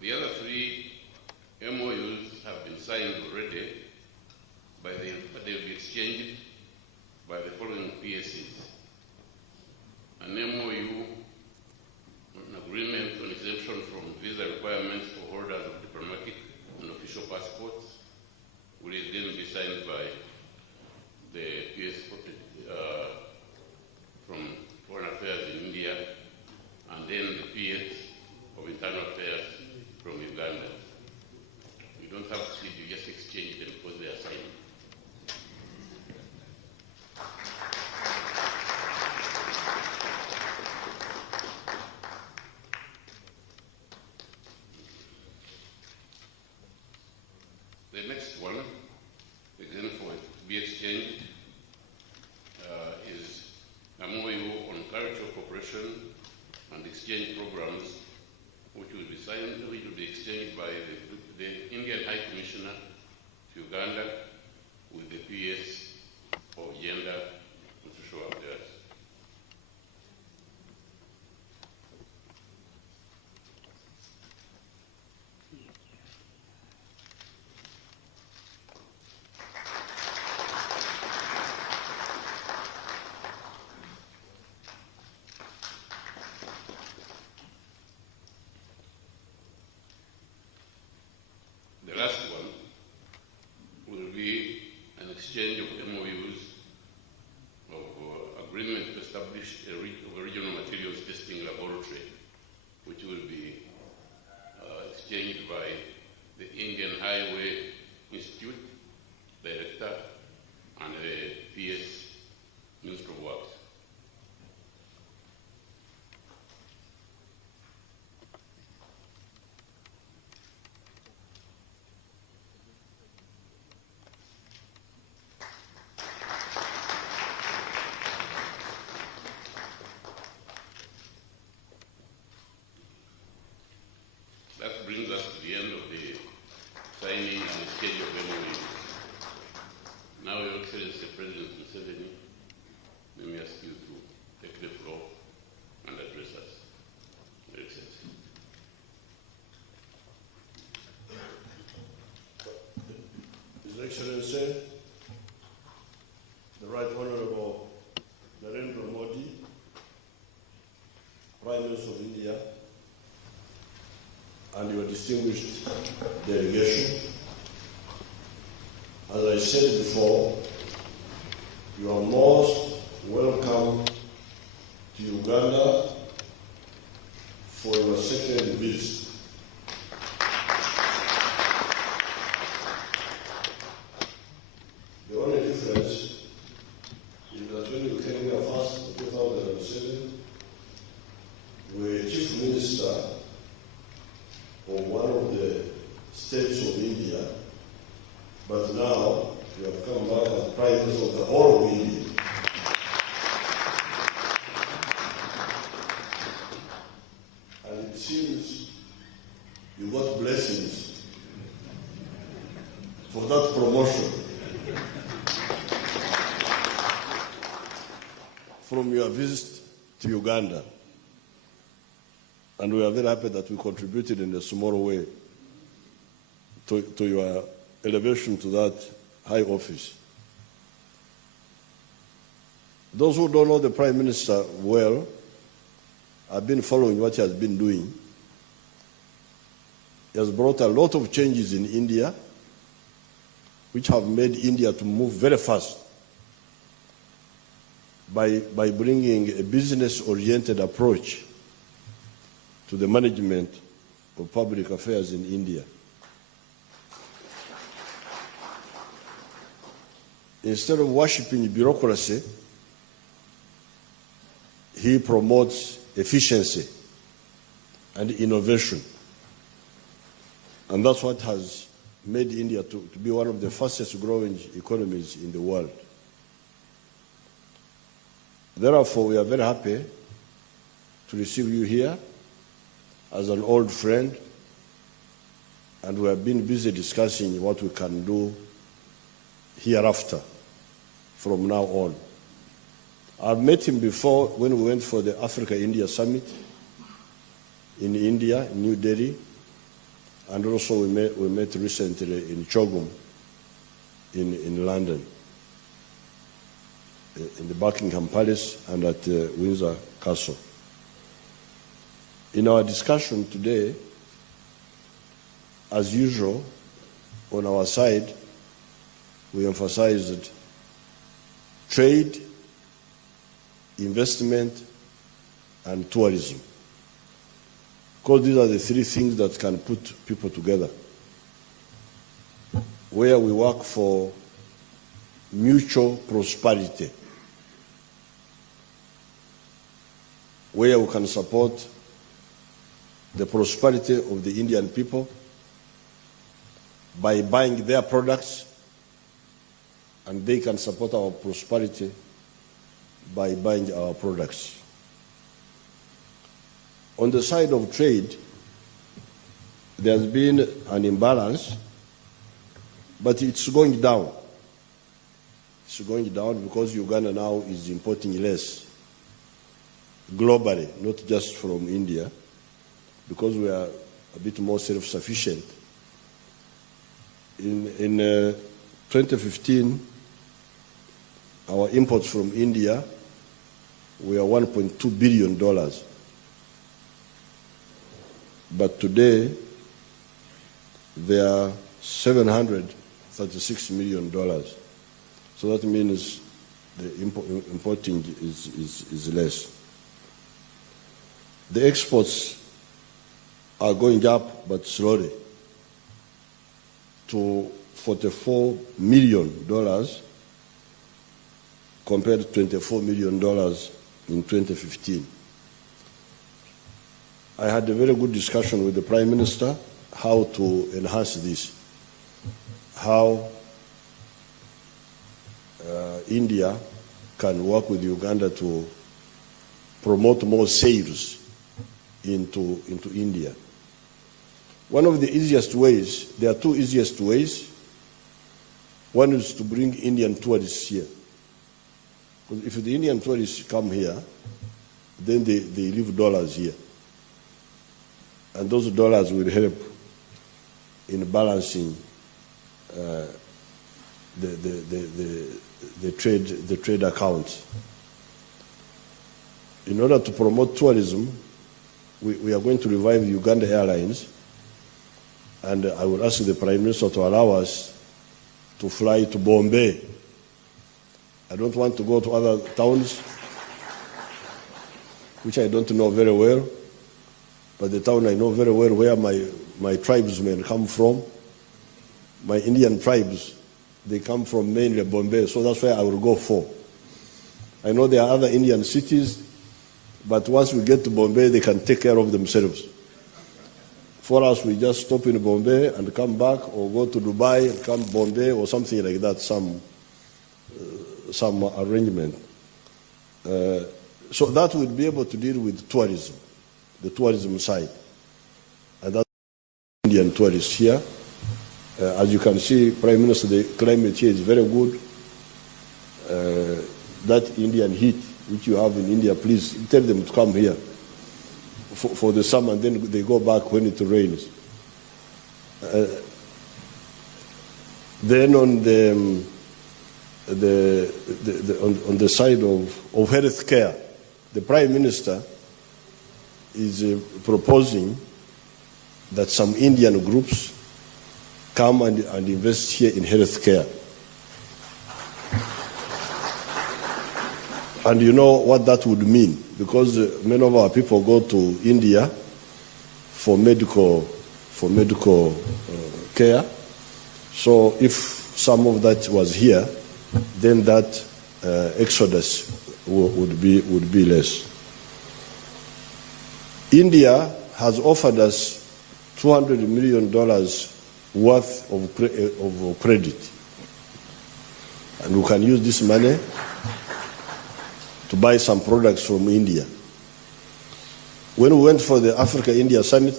The other three MOUs have been signed already, but they'll be exchanged by the following PSCs. An MOU, an agreement on exemption from visa requirements for holders of diplomatic and official passports, will then be signed by the PS from Foreign Affairs in India, and then the PS of Internal Affairs from Uganda. You don't have to see, you just exchange them because they are signed. The next one, again for it to be exchanged, is a MOU on cultural cooperation and exchange programs, which will be signed, which will be exchanged by the Indian High Commissioner to Uganda with the PS of Gender and Social Affairs. The last one will be an exchange of MOUs of agreement to establish a regional materials testing laboratory, which will be exchanged by the Indian Highway Institute Director and the PS Minister of Works. That brings us to the end of the signing and exchange of MOUs. Now, Your Excellency President Museveni, let me ask you to take the floor and address us. Your Excellency. His Excellency, the Right Honorable Narendra Modi, Prime Minister of India, and your distinguished delegation. As I said before, you are most welcome to Uganda for your second visit. The only difference is that when you came here first in 2007, you were Chief Minister of one of the states of India, but now you have come back as Prime Minister of the whole of India. And it seems you got blessings for that promotion from your visit to Uganda. And we are very happy that we contributed in a small way to your elevation to that high office. Those who don't know the Prime Minister well have been following what he has been doing. He has brought a lot of changes in India, which have made India to move very fast by bringing a business-oriented approach to the management of public affairs in India. Instead of worshipping bureaucracy, he promotes efficiency and innovation. And that's what has made India to be one of the fastest growing economies in the world. Therefore, we are very happy to receive you here as an old friend, and we have been busy discussing what we can do hereafter from now on. I've met him before when we went for the Africa-India Summit in India, in New Delhi, and also we met recently in Chogum in London, in the Buckingham Palace and at Windsor Castle. In our discussion today, as usual, on our side, we emphasized trade, investment, and tourism, because these are the three things that can put people together, where we work for mutual prosperity, where we can support the prosperity of the Indian people by buying their products, and they can support our prosperity by buying our products. On the side of trade, there has been an imbalance, but it's going down. It's going down because Uganda now is importing less globally, not just from India, because we are a bit more self-sufficient. In 2015, our imports from India were $1.2 billion. But today, they are $736 million. So that means the importing is less. The exports are going up, but slowly, to $44 million compared to $24 million in 2015. I had a very good discussion with the Prime Minister how to enhance this, how India can work with Uganda to promote more sales into India. One of the easiest ways, there are two easiest ways. One is to bring Indian tourists here. Because if the Indian tourists come here, then they leave dollars here. And those dollars will help in balancing the trade accounts. In order to promote tourism, we are going to revive Uganda Airlines, and I will ask the Prime Minister to allow us to fly to Bombay. I don't want to go to other towns, which I don't know very well, but the town I know very well where my tribesmen come from, my Indian tribes, they come from mainly Bombay, so that's where I will go for. I know there are other Indian cities, but once we get to Bombay, they can take care of themselves. For us, we just stop in Bombay and come back, or go to Dubai and come Bombay, or something like that, some arrangement. So that would be able to deal with tourism, the tourism side. And that's Indian tourists here. As you can see, Prime Minister, the climate here is very good. That Indian heat, which you have in India, please tell them to come here for the summer, and then they go back when it rains. Then on the side of health care, the Prime Minister is proposing that some Indian groups come and invest here in health care. And you know what that would mean, because many of our people go to India for medical care. So if some of that was here, then that exodus would be less. India has offered us $200 million worth of credit, and we can use this money to buy some products from India. When we went for the Africa-India Summit,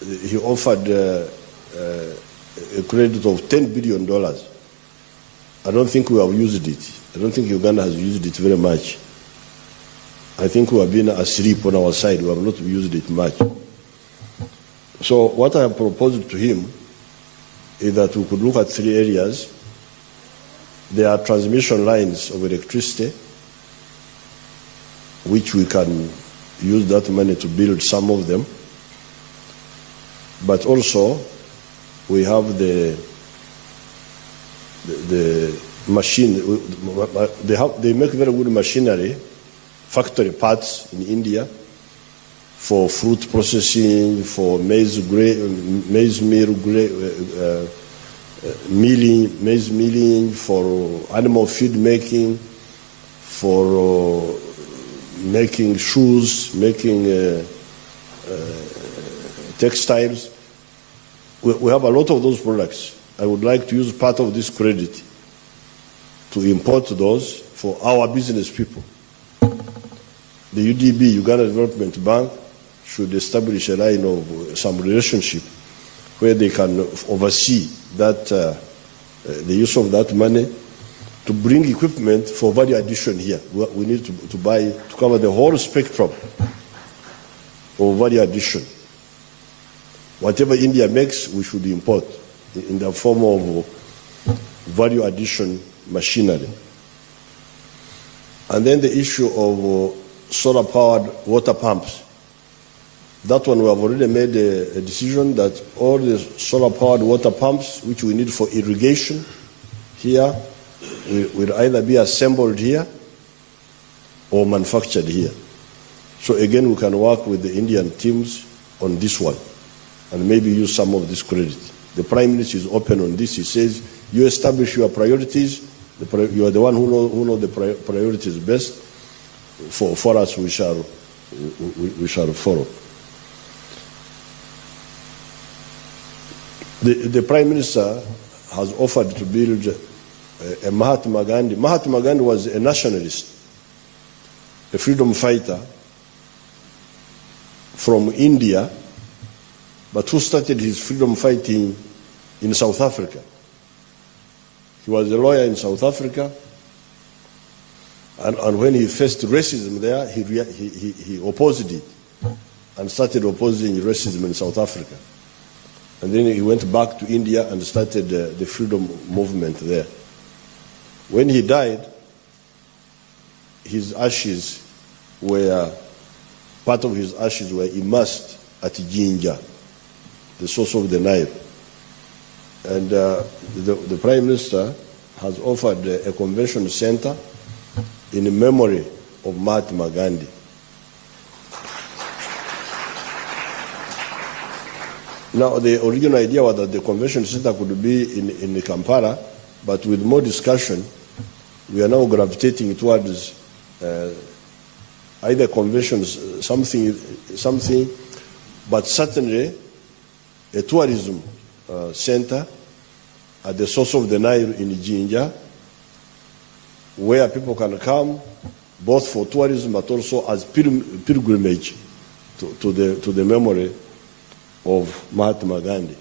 he offered a credit of $10 billion. I don't think we have used it. I don't think Uganda has used it very much. I think we have been asleep on our side. We have not used it much. So what I have proposed to him is that we could look at 3 areas. There are transmission lines of electricity, which we can use that money to build some of them. But also, we have the machine. They make very good machinery, factory parts in India for fruit processing, for maize meal milling, for animal feed making, for making shoes, making textiles. We have a lot of those products. I would like to use part of this credit to import those for our business people. The UDB, Uganda Development Bank, should establish a line of some relationship where they can oversee that the use of that money to bring equipment for value addition here. We need to buy to cover the whole spectrum of value addition. Whatever India makes, we should import in the form of value addition machinery. And then the issue of solar-powered water pumps. That one, we have already made a decision that all the solar-powered water pumps, which we need for irrigation here, will either be assembled here or manufactured here. So again, we can work with the Indian teams on this one and maybe use some of this credit. The Prime Minister is open on this. He says, you establish your priorities. You are the one who know the priorities best. For us, we shall follow. The Prime Minister has offered to build a Mahatma Gandhi. Mahatma Gandhi was a nationalist, a freedom fighter from India, but who started his freedom fighting in South Africa. He was a lawyer in South Africa, and when he faced racism there, he opposed it and started opposing racism in South Africa. And then he went back to India and started the freedom movement there. When he died, his ashes were, part of his ashes were immersed at Jinja, the source of the Nile. And the Prime Minister has offered a convention center in memory of Mahatma Gandhi. Now, the original idea was that the convention center could be in Kampala, but with more discussion, we are now gravitating towards either conventions, something, but certainly a tourism center at the source of the Nile in Jinja, where people can come both for tourism but also as pilgrimage to the memory of Mahatma Gandhi.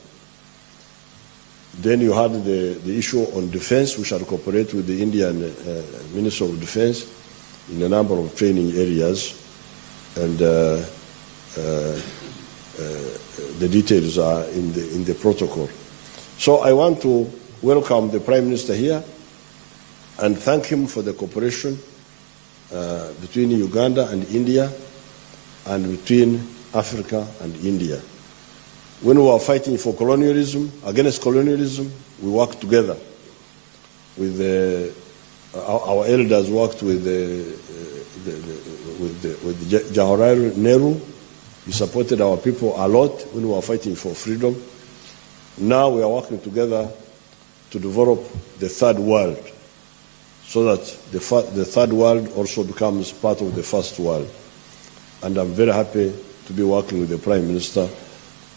Then you had the issue on defense. We shall cooperate with the Indian Minister of Defense in a number of training areas, and the details are in the protocol. So I want to welcome the Prime Minister here and thank him for the cooperation between Uganda and India and between Africa and India. When we were fighting for colonialism, against colonialism, we worked together. With our elders worked with Yoweri Nehru. He supported our people a lot when we were fighting for freedom. Now we are working together to develop the third world, so that the third world also becomes part of the first world. And I'm very happy to be working with the Prime Minister.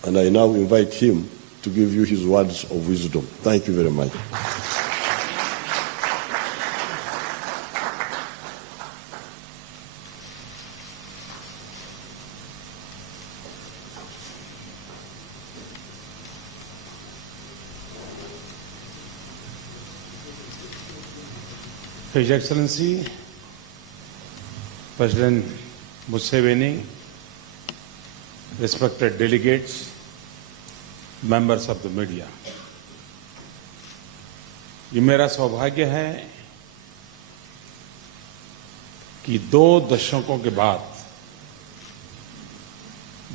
And I now invite him to give you his words of wisdom. Thank you very much. His Excellency, President Museveni, respected delegates, members of the media, ये मेरा सौभाग्य है कि 2 दशकों के बाद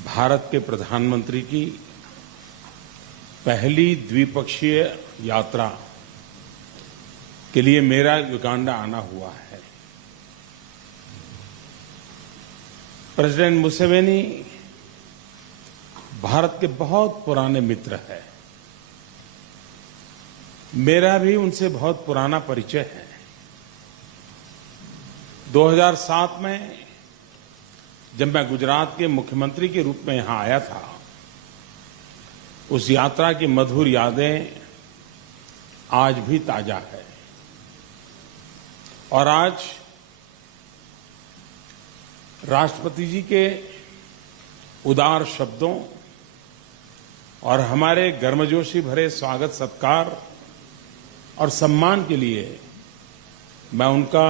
भारत के प्रधानमंत्री की पहली द्विपक्षीय यात्रा के लिए मेरा युगांडा आना हुआ है। प्रेसिडेंट मुसेवेनी भारत के बहुत पुराने मित्र हैं। मेरा भी उनसे बहुत पुराना परिचय है। 2007 में जब मैं गुजरात के मुख्यमंत्री के रूप में यहां आया था, उस यात्रा की मधुर यादें आज भी ताजा है। और आज राष्ट्रपति जी के उदार शब्दों और हमारे गर्मजोशी भरे स्वागत सत्कार और सम्मान के लिए मैं उनका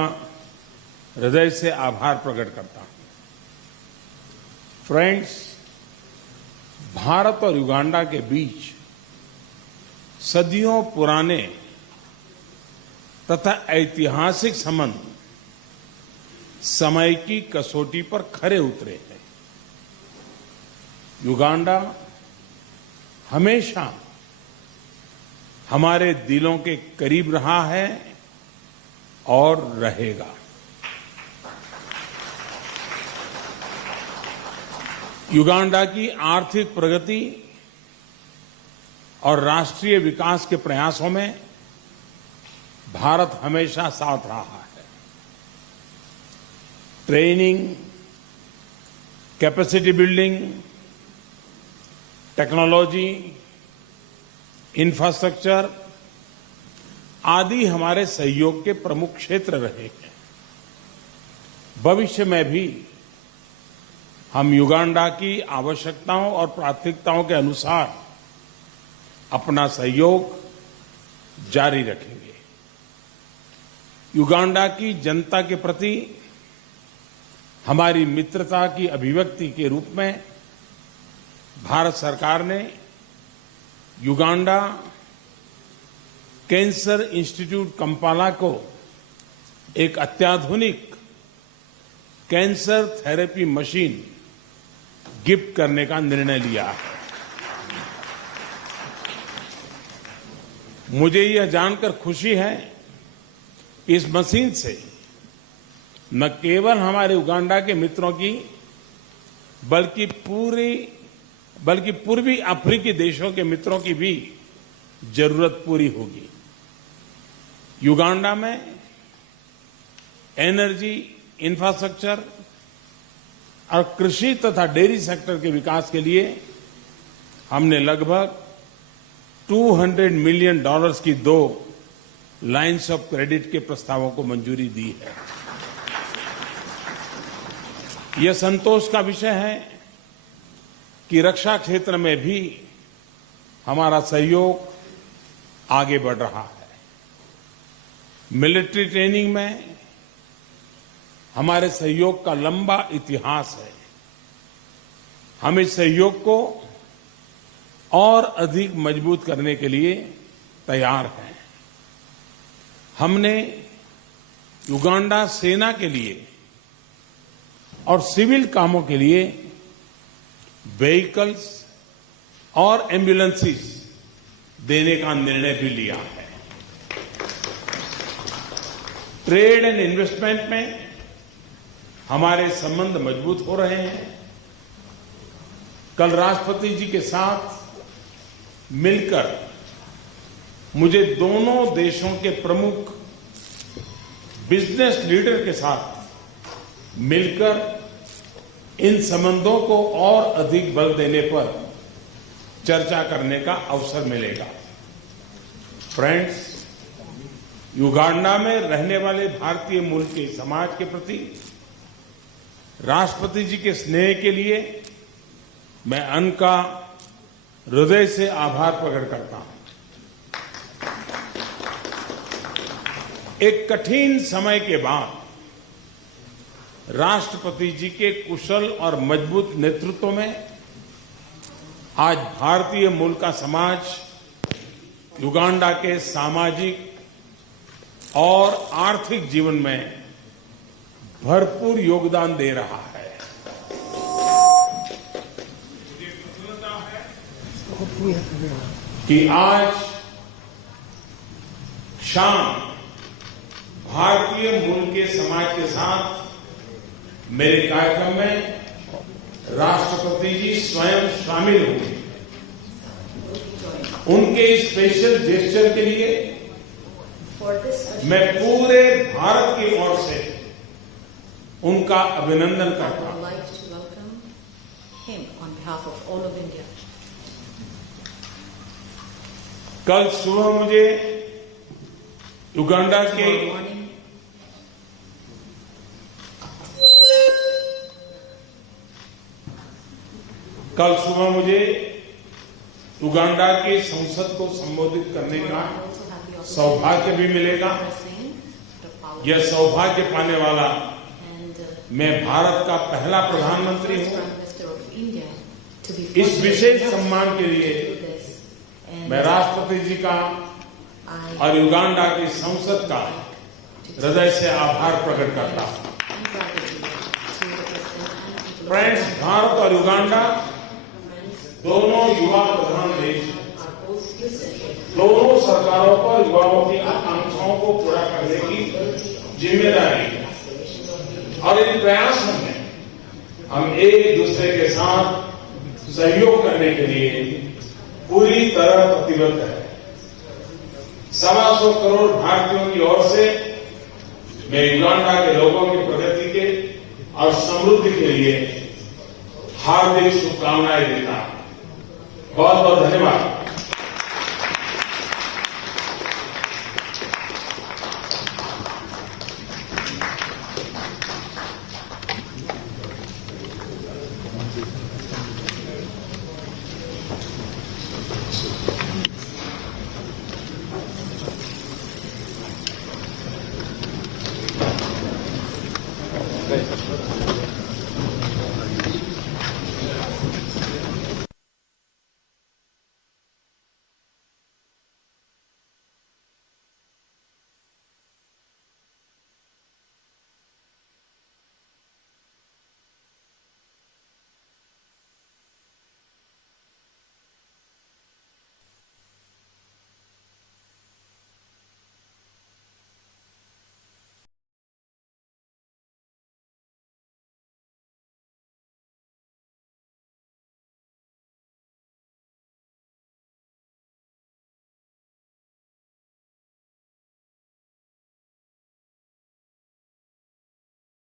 हृदय से आभार प्रकट करता हूं। फ्रेंड्स, भारत और युगांडा के बीच सदियों पुराने तथा ऐतिहासिक संबंध समय की कसौटी पर खरे उतरे हैं। युगांडा हमेशा हमारे दिलों के करीब रहा है और रहेगा। युगांडा की आर्थिक प्रगति और राष्ट्रीय विकास के प्रयासों में भारत हमेशा साथ रहा है। Training, capacity building, technology, infrastructure आदि हमारे सहयोग के प्रमुख क्षेत्र रहे हैं। भविष्य में भी हम युगांडा की आवश्यकताओं और प्राथमिकताओं के अनुसार अपना सहयोग जारी रखेंगे। युगांडा की जनता के प्रति हमारी मित्रता की अभिव्यक्ति के रूप में भारत सरकार ने युगांडा कैंसर इंस्टीट्यूट कंपाला को एक अत्याधुनिक कैंसर थेरेपी मशीन गिफ्ट करने का निर्णय लिया है। मुझे यह जानकर खुशी है कि इस मशीन से न केवल हमारे उगांडा के मित्रों की बल्कि पूर्वी अफ्रीकी देशों के मित्रों की भी जरूरत पूरी होगी। युगांडा में एनर्जी, इंफ्रास्ट्रक्चर और कृषि तथा डेयरी सेक्टर के विकास के लिए हमने लगभग $200 मिलियन की 2 लाइन्स ऑफ क्रेडिट के प्रस्तावों को मंजूरी दी है। यह संतोष का विषय है कि रक्षा क्षेत्र में भी हमारा सहयोग आगे बढ़ रहा है। मिलिट्री ट्रेनिंग में हमारे सहयोग का लंबा इतिहास है। हम इस सहयोग को और अधिक मजबूत करने के लिए तैयार हैं। हमने युगांडा सेना के लिए और सिविल कामों के लिए व्हीकल्स और एम्बुलेंसेस देने का निर्णय भी लिया है। ट्रेड एंड इन्वेस्टमेंट में हमारे संबंध मजबूत हो रहे हैं। कल राष्ट्रपति जी के साथ मिलकर मुझे दोनों देशों के प्रमुख बिजनेस लीडर के साथ मिलकर इन संबंधों को और अधिक बल देने पर चर्चा करने का अवसर मिलेगा। फ्रेंड्स, युगांडा में रहने वाले भारतीय मूल के समाज के प्रति राष्ट्रपति जी के स्नेह के लिए मैं उनका हृदय से आभार प्रकट करता हूं। एक कठिन समय के बाद राष्ट्रपति जी के कुशल और मजबूत नेतृत्व में आज भारतीय मूल का समाज युगांडा के सामाजिक और आर्थिक जीवन में भरपूर योगदान दे रहा है। मुझे प्रसन्नता है कि आज शाम भारतीय मूल के समाज के साथ मेरे कार्यक्रम में राष्ट्रपति जी स्वयं शामिल हुए। उनके स्पेशल जेस्चर के लिए मैं पूरे भारत की ओर से उनका अभिनंदन करता हूं। कल सुबह मुझे युगांडा के युगांडा की संसद को संबोधित करने का सौभाग्य भी मिलेगा। यह सौभाग्य पाने वाला मैं भारत का पहला प्रधानमंत्री हूं। इस विशेष सम्मान के लिए मैं राष्ट्रपति जी का और युगांडा की संसद का हृदय से आभार प्रकट करता हूं। फ्रेंड्स, भारत और युगांडा दोनों युवा प्रधान देश हैं। दोनों सरकारों पर युवाओं की आकांक्षाओं को पूरा करने की जिम्मेदारी है और इन प्रयासों में हम एक दूसरे के साथ सहयोग करने के लिए पूरी तरह प्रतिबद्ध है। 125 करोड़ भारतीयों की ओर से मैं युगांडा के लोगों की प्रगति के और समृद्धि के लिए हार्दिक शुभकामनाएं देता हूं। बहुत बहुत धन्यवाद।